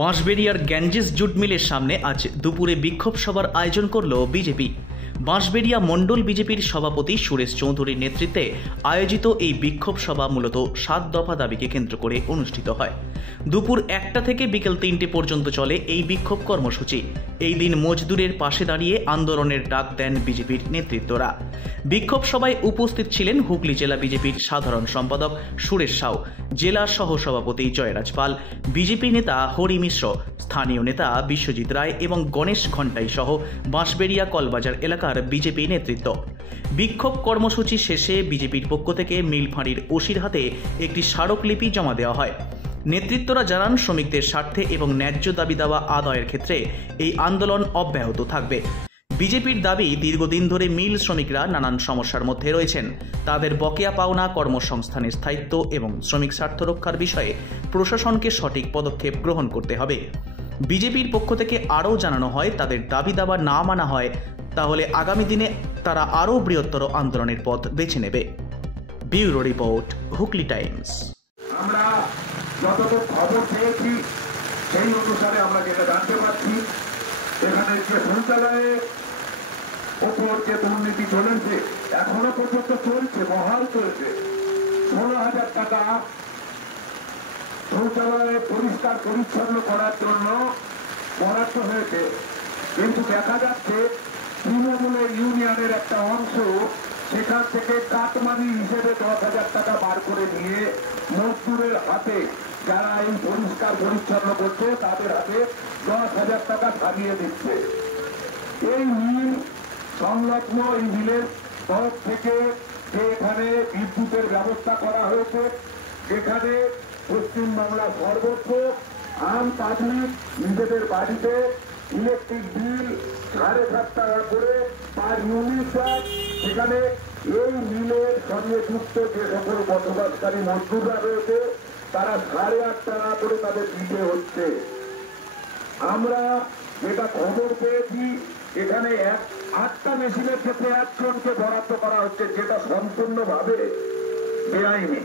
বাঁশবেড়িয়ার Ganges jute মিলের সামনে আজ দুপুরে বিক্ষোভ সভার আয়োজন করল বিজেপি। বাঁশবেড়িয়া মণ্ডল বিজেপির সভাপতি সুরেশ চৌধুরীর নেতৃত্বে আয়োজিত এই বিক্ষোভ সভা মূলত 7 দফা দাবিকে কেন্দ্র করে অনুষ্ঠিত হয়। দুপুর 1টা থেকে বিকেল 3টে পর্যন্ত চলে এই বিক্ষোভ কর্মসূচি। এই দিন মজদুরের পাশে দাঁড়িয়ে আন্দোলনের ডাক দেন বিজেপির নেতৃত্বরা। বিক্ষোভ সভায় উপস্থিত ছিলেন হুগলি জেলা বিজেপির সাধারণ সম্পাদক সুরেশ সাউ, জেলা সহসভাপতি জয়রাজ পাল, বিজেপি নেতা হরি মিশ্র, স্থানীয় নেতা বিশ্বজিৎ রায় এবং গণেশ ঘণ্টাই সহ বাঁশবেড়িয়া কলবাজার এলাকার বিজেপি নেতৃত্ব। বিক্ষোভ কর্মসূচি শেষে বিজেপির পক্ষ থেকে মিল ফাঁড়ির ওসির হাতে একটি স্মারকলিপি জমা দেওয়া হয়। নেতৃত্বরা জানান, শ্রমিকদের স্বার্থে এবং ন্যায্য দাবি দাওয়া আদায়ের ক্ষেত্রে এই আন্দোলন অব্যাহত থাকবে। বিজেপির দাবি, দীর্ঘদিন ধরে মিল শ্রমিকরা নানান সমস্যার মধ্যে রয়েছেন। তাদের বকেয়া পাওনা, কর্মসংস্থানের স্থায়িত্ব এবং শ্রমিক স্বার্থ রক্ষার বিষয়ে প্রশাসনকে সঠিক পদক্ষেপ গ্রহণ করতে হবে। বিজেপির পক্ষ থেকে আরও জানানো হয়, তাদের দাবি দাবা না মানা হয় তাহলে আগামী দিনে তারা আরও বৃহত্তর আন্দোলনের পথ বেছে নেবে। Bureau report, Hooghly Times. আমরা যতটুকু খবর পেয়েছি সেই অনুসারে আমরা যেটা জানতে পারছি, এখানে যে শৌচালয়ের ওপর যে দুর্নীতি চলেছে এখনো পর্যন্ত চলছে, বহাল চলছে। 16,000 টাকা শৌচালয়ে পরিষ্কার পরিচ্ছন্ন করার জন্য বরাদ্দ হয়েছে, কিন্তু দেখা যাচ্ছে তৃণমূলের ইউনিয়নের একটা অংশ সেখান থেকে কাটমানি হিসেবে 10,000 টাকা বার করে নিয়ে মজদুরের হাতে, যারা এই পরিষ্কার পরিচ্ছন্ন করছে তাদের হাতে 10,000 টাকা ছাড়িয়ে দিচ্ছে। এই মিল সংলগ্ন এই মিলের তরফ থেকে যে এখানে বিদ্যুতের ব্যবস্থা করা হয়েছে, যেখানে পশ্চিমবাংলা সর্বত্র আম পাবলিক নিজেদের বাড়িতে ইলেকট্রিক বিল 7.5 টাকা করে পার ইউনিট দেয়। সেখানে এই মিলের সঙ্গে যুক্ত যে সকল বসবাসকারী মজদুররা রয়েছে তারা 8.5 টাকা করে তাদের দিতে হচ্ছে। আমরা যেটা খবর পেয়েছি, এখানে 8টা মেশিনের ক্ষেত্রে 1 জনকে বরাদ্দ করা হচ্ছে, যেটা সম্পূর্ণভাবে বেআইনি।